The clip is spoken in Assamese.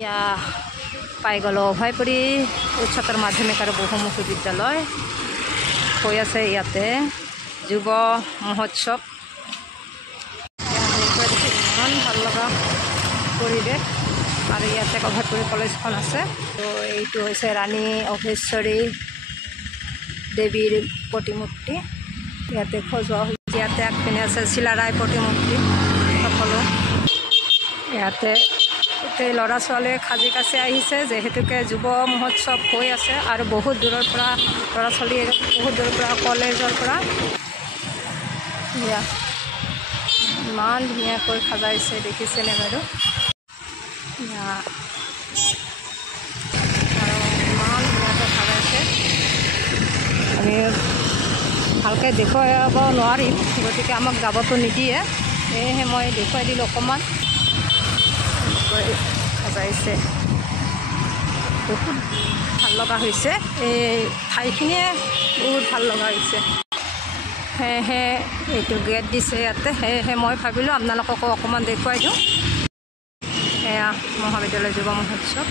ইয়া পাই গ'লো অভয়পুৰী উচ্চতৰ মাধ্যমিক আৰু বহুমুখী বিদ্যালয় হৈ আছে ইয়াতে যুৱ মহোৎসৱ। ইমান ভাল লগা পৰিৱেশ আৰু ইয়াতে অভয়পুৰী কলেজখন আছে। তো এইটো হৈছে ৰাণী অভেশ্বৰী দেৱীৰ প্ৰতিমূৰ্তি ইয়াতে সজোৱা হৈছে। ইয়াতে আগপিনে আছে চিলাৰায় প্ৰতিমূৰ্তি সকলো। ইয়াতে ল'ৰা ছোৱালীয়ে সাজি কাচি আহিছে যিহেতুকে যুৱ মহোৎসৱ হৈ আছে আৰু বহুত দূৰৰ পৰা ল'ৰা ছোৱালী বহুত দূৰৰ পৰা কলেজৰ পৰা ইমান ধুনীয়াকৈ সজাইছে দেখিছেনে বাৰু? আৰু ইমান ধুনীয়াকৈ সজাইছে আমি ভালকৈ দেখুৱাব নোৱাৰিম, গতিকে আমাক যাবতো নিদিয়ে, সেয়েহে মই দেখুৱাই দিলোঁ অকণমান। সজাইছে বহুত ভাল লগা হৈছে, এই ঠাইখিনিয়ে বহুত ভাল লগা হৈছে। সেয়েহে এইটো গেট দিছে ইয়াতে, সেয়েহে মই ভাবিলোঁ আপোনালোককো অকণমান দেখুৱাই দিওঁ। এয়া মহাবিদ্যালয় যুৱ মহোৎসৱ।